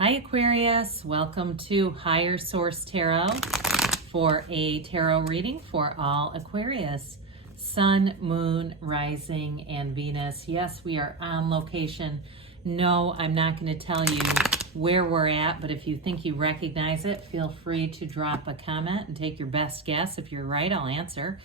Hi Aquarius, welcome to Higher Source Tarot for a tarot reading for all Aquarius. Sun, Moon, Rising, and Venus. Yes, we are on location. No, I'm not going to tell you where we're at, but if you think you recognize it, feel free to drop a comment and take your best guess. If you're right, I'll answer.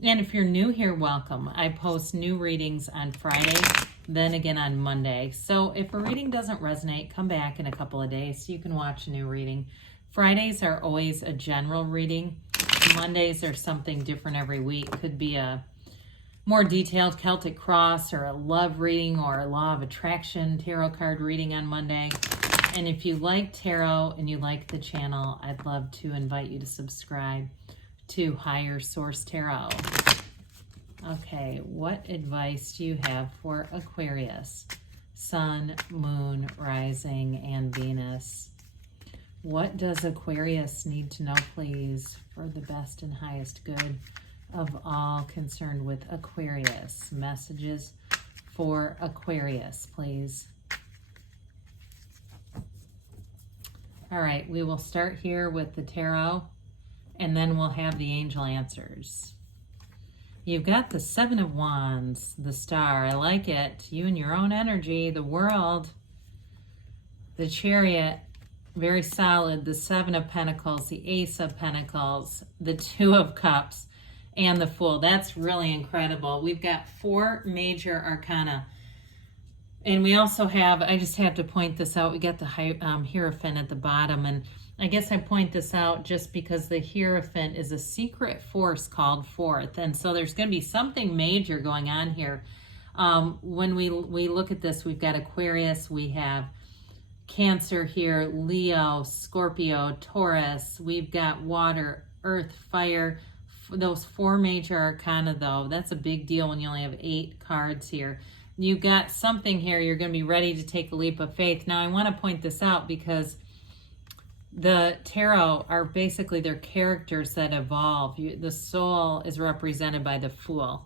And if you're new here, welcome. I post new readings on Friday, then again on Monday. So if a reading doesn't resonate, come back in a couple of days so you can watch a new reading. Fridays are always a general reading. Mondays are something different every week. Could be a more detailed Celtic cross or a love reading or a law of attraction tarot card reading on Monday. And if you like tarot and you like the channel, I'd love to invite you to subscribe to Higher Source Tarot. Okay, what advice do you have for Aquarius? Sun, Moon, Rising, and Venus. What does Aquarius need to know, please, for the best and highest good of all concerned with Aquarius? Messages for Aquarius, please. All right, we will start here with the tarot, and then we'll have the angel answers. You've got the Seven of Wands, the Star. I like it. You and your own energy, the World, the Chariot, very solid. The Seven of Pentacles, the Ace of Pentacles, the Two of Cups, and the Fool. That's really incredible. We've got four major arcana. And we also have, I just have to point this out, we got the Hierophant at the bottom. And I guess I point this out just because the Hierophant is a secret force called forth. And so there's going to be something major going on here. When we look at this, we've got Aquarius, we have Cancer here, Leo, Scorpio, Taurus. We've got water, earth, fire. Those four major arcana, though, that's a big deal when you only have 8 cards here. You've got something here. You're going to be ready to take a leap of faith. Now, I want to point this out because the tarot are basically their characters that evolve. The soul is represented by the Fool.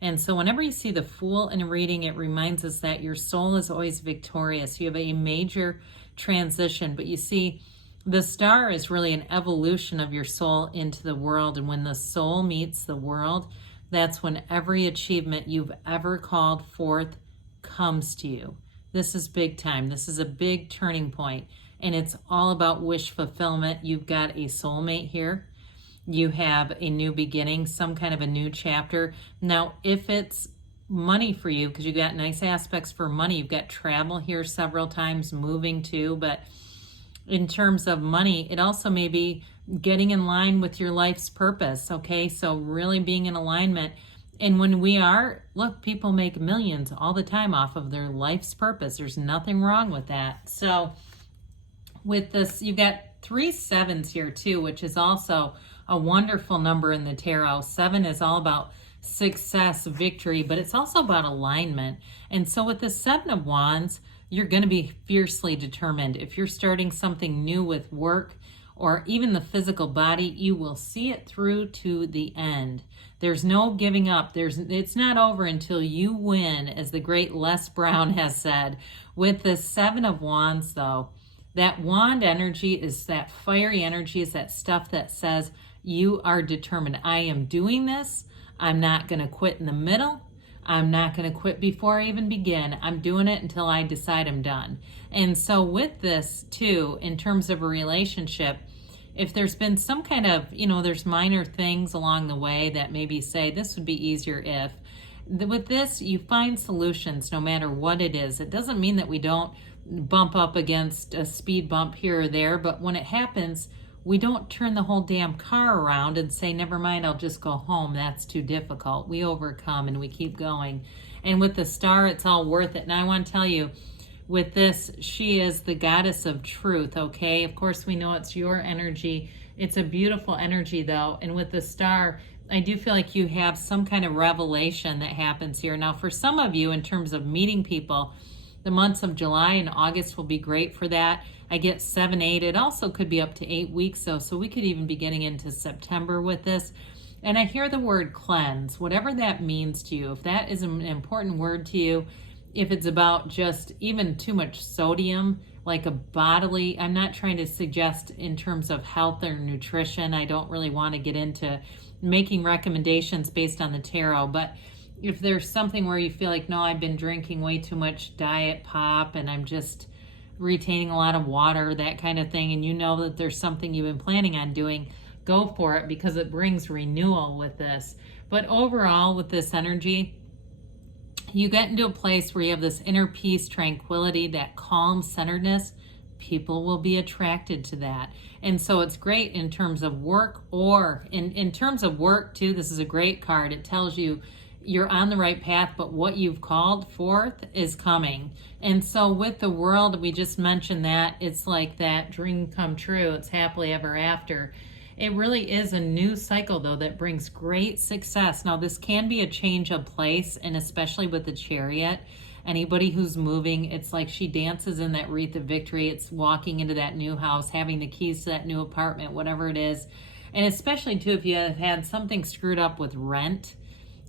And so whenever you see the Fool in a reading, it reminds us that your soul is always victorious. You have a major transition. But you see, the Star is really an evolution of your soul into the world. And when the soul meets the world, that's when every achievement you've ever called forth comes to you. This is big time. This is a big turning point. And it's all about wish fulfillment. You've got a soulmate here. You have a new beginning, some kind of a new chapter. Now, if it's money for you, because you've got nice aspects for money, you've got travel here several times, moving too, but in terms of money, it also may be getting in line with your life's purpose, okay? So really being in alignment. And when we are, look, people make millions all the time off of their life's purpose. There's nothing wrong with that. So with this, you've got 3 sevens here too, which is also a wonderful number in the tarot. 7 is all about success, victory, but it's also about alignment. And so with the 7 of Wands, you're going to be fiercely determined. If you're starting something new with work or even the physical body, you will see it through to the end. There's no giving up. It's not over until you win, as the great Les Brown has said. With the 7 of Wands, though, that wand energy is that fiery energy, is that stuff that says you are determined. I am doing this. I'm not going to quit in the middle. I'm not going to quit before I even begin. I'm doing it until I decide I'm done. And so with this too, in terms of a relationship, if there's been some kind of, there's minor things along the way that maybe say this would be easier if. With this, you find solutions no matter what it is. It doesn't mean that we don't bump up against a speed bump here or there, but when it happens, we don't turn the whole damn car around and say, never mind, I'll just go home. That's too difficult. We overcome and we keep going. And with the Star, it's all worth it. And I want to tell you, with this, she is the goddess of truth, okay? Of course, we know it's your energy. It's a beautiful energy, though. And with the Star, I do feel like you have some kind of revelation that happens here. Now, for some of you, in terms of meeting people, the months of July and August will be great for that. I get 7, 8. It also could be up to 8 weeks, though, so we could even be getting into September with this. And I hear the word cleanse, whatever that means to you. If that is an important word to you, if it's about just even too much sodium, like a bodily, I'm not trying to suggest in terms of health or nutrition. I don't really want to get into making recommendations based on the tarot, but if there's something where you feel like, no, I've been drinking way too much diet pop and I'm just retaining a lot of water, that kind of thing, and you know that there's something you've been planning on doing, go for it, because it brings renewal with this. But overall, with this energy, you get into a place where you have this inner peace, tranquility, that calm centeredness. People will be attracted to that. And so it's great in terms of work, or in terms of work too. This is a great card. It tells you you're on the right path, but what you've called forth is coming. And so with the world, we just mentioned that it's like that dream come true. It's happily ever after. It really is a new cycle, though, that brings great success. Now, this can be a change of place, and especially with the Chariot, anybody who's moving, it's like she dances in that wreath of victory. It's walking into that new house, having the keys to that new apartment, whatever it is. And especially, too, if you have had something screwed up with rent,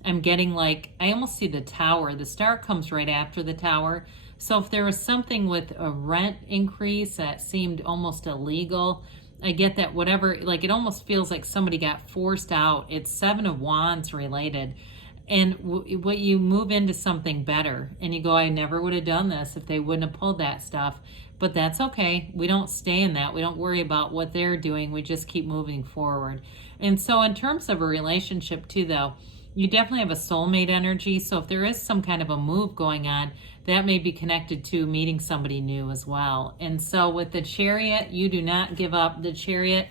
I'm getting like, I almost see the tower. The star comes right after the tower. So if there was something with a rent increase that seemed almost illegal, I get that whatever, like it almost feels like somebody got forced out. It's 7 of Wands related. And what you move into something better and you go, I never would have done this if they wouldn't have pulled that stuff. But that's okay. We don't stay in that. We don't worry about what they're doing. We just keep moving forward. And so in terms of a relationship too, though, you definitely have a soulmate energy. So if there is some kind of a move going on, that may be connected to meeting somebody new as well. And so with the Chariot, you do not give up. The Chariot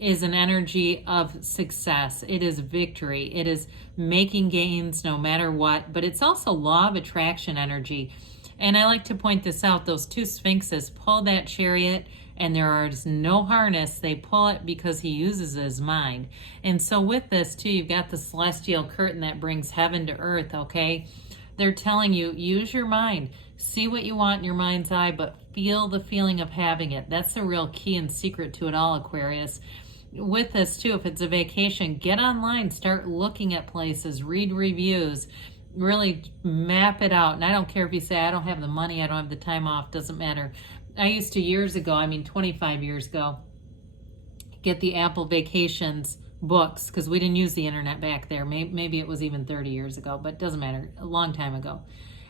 is an energy of success. It is victory. It is making gains no matter what. But it's also law of attraction energy. And I like to point this out. Those two sphinxes pull that Chariot, and there is no harness. They pull it because he uses his mind. And so with this too, you've got the celestial curtain that brings heaven to earth, okay? They're telling you, use your mind. See what you want in your mind's eye, but feel the feeling of having it. That's the real key and secret to it all, Aquarius. With this too, if it's a vacation, get online, start looking at places, read reviews, really map it out. And I don't care if you say, I don't have the money, I don't have the time off, doesn't matter. I used to 25 years ago, get the Apple Vacations books, because we didn't use the internet back there. Maybe it was even 30 years ago, but it doesn't matter, a long time ago.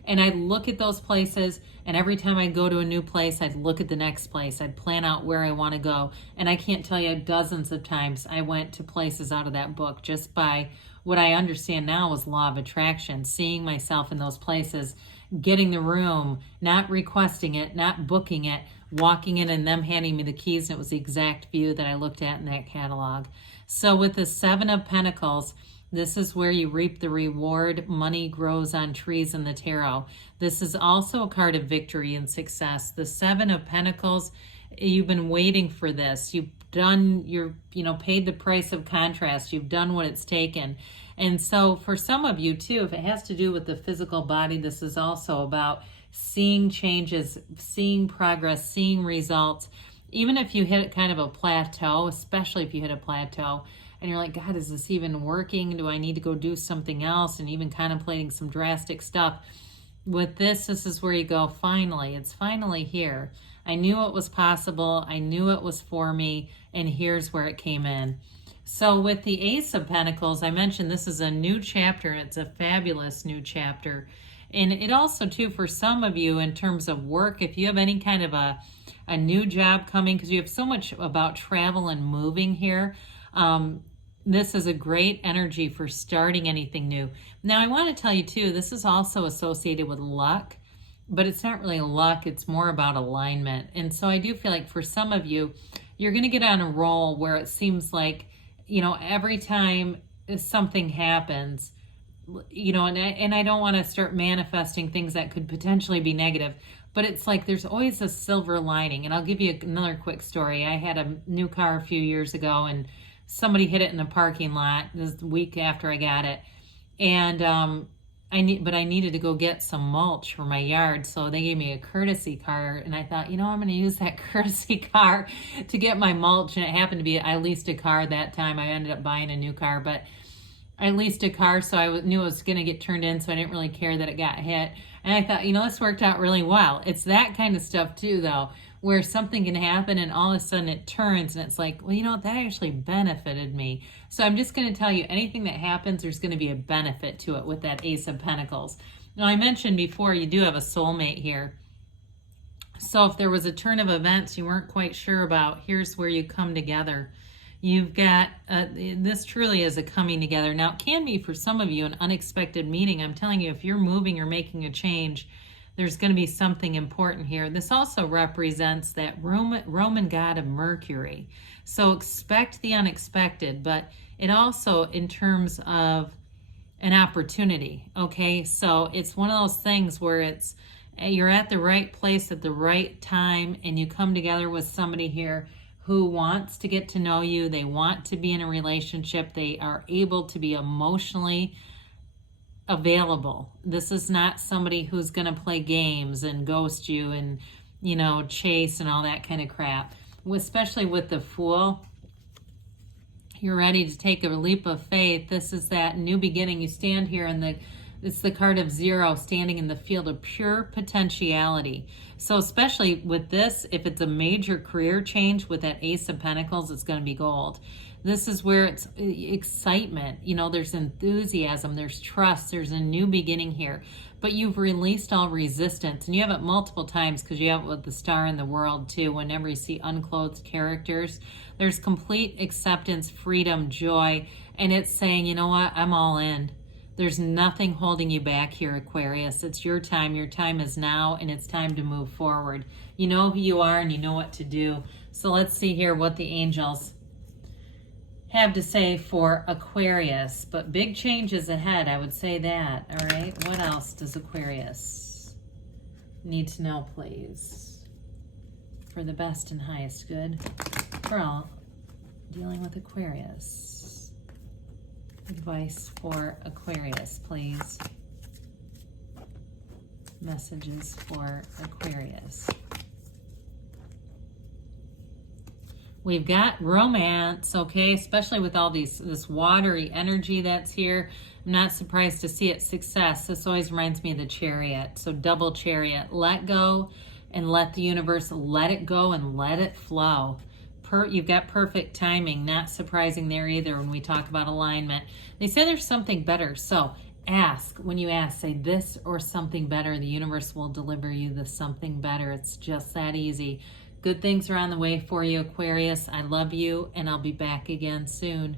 And I'd look at those places, and every time I'd go to a new place, I'd look at the next place. I'd plan out where I want to go. And I can't tell you dozens of times I went to places out of that book just by what I understand now is law of attraction, seeing myself in those places, getting the room, not requesting it, not booking it, walking in and them handing me the keys, and it was the exact view that I looked at in that catalog. So with the 7 of Pentacles, this is where you reap the reward. Money grows on trees in the tarot. This is also a card of victory and success. The 7 of Pentacles, you've been waiting for this. You've done your, paid the price of contrast. You've done what it's taken. And so for some of you too, if it has to do with the physical body, this is also about seeing changes, seeing progress, seeing results. Even if you hit kind of a plateau, especially if you hit a plateau and you're like, God, is this even working? Do I need to go do something else? And even contemplating some drastic stuff. With this is where you go, finally, it's finally here. I knew it was possible. I knew it was for me. And here's where it came in. So with the Ace of Pentacles, I mentioned this is a new chapter. It's a fabulous new chapter. And it also, too, for some of you in terms of work, if you have any kind of a new job coming, because you have so much about travel and moving here, this is a great energy for starting anything new. Now, I want to tell you, too, this is also associated with luck, but it's not really luck. It's more about alignment. And so I do feel like for some of you, you're going to get on a roll where it seems like, every time something happens, and I don't want to start manifesting things that could potentially be negative, but it's like there's always a silver lining. And I'll give you another quick story. I had a new car a few years ago, and somebody hit it in the parking lot. This is the week after I got it. And I needed to go get some mulch for my yard, so they gave me a courtesy car, and I thought, I'm going to use that courtesy car to get my mulch, and it happened to be, I leased a car that time. I ended up buying a new car, but I leased a car, so I knew it was going to get turned in, so I didn't really care that it got hit. And I thought, this worked out really well. It's that kind of stuff too, though, where something can happen and all of a sudden it turns and it's like, well, that actually benefited me. So I'm just going to tell you, anything that happens, there's going to be a benefit to it with that Ace of Pentacles. Now, I mentioned before, you do have a soulmate here. So if there was a turn of events you weren't quite sure about, here's where you come together. You've got, this truly is a coming together. Now, it can be for some of you an unexpected meeting. I'm telling you, if you're moving or making a change, there's going to be something important here. This also represents that Roman god of Mercury. So expect the unexpected, but it also in terms of an opportunity, okay? So it's one of those things where you're at the right place at the right time, and you come together with somebody here who wants to get to know you. They want to be in a relationship. They are able to be emotionally available. This is not somebody who's going to play games and ghost you and, chase and all that kind of crap. Especially with the Fool. You're ready to take a leap of faith. This is that new beginning. You stand here and it's the card of 0, standing in the field of pure potentiality. So especially with this, if it's a major career change with that Ace of Pentacles, it's going to be gold. This is where it's excitement. There's enthusiasm, there's trust, there's a new beginning here. But you've released all resistance, and you have it multiple times because you have it with the Star in the World too. Whenever you see unclothed characters, there's complete acceptance, freedom, joy, and it's saying, you know what, I'm all in. There's nothing holding you back here, Aquarius. It's your time. Your time is now, and it's time to move forward. You know who you are, and you know what to do. So let's see here what the angels have to say for Aquarius. But big changes ahead, I would say that. All right, what else does Aquarius need to know, please? For the best and highest good for all dealing with Aquarius. Advice for Aquarius, please. Messages for Aquarius. We've got romance, okay, especially with all this watery energy that's here. I'm not surprised to see it. Success. This always reminds me of the Chariot. So double Chariot. Let go and let the universe let it go and let it flow. You've got perfect timing. Not surprising there either when we talk about alignment. They say there's something better. So ask. When you ask, say this or something better. The universe will deliver you the something better. It's just that easy. Good things are on the way for you, Aquarius. I love you, and I'll be back again soon.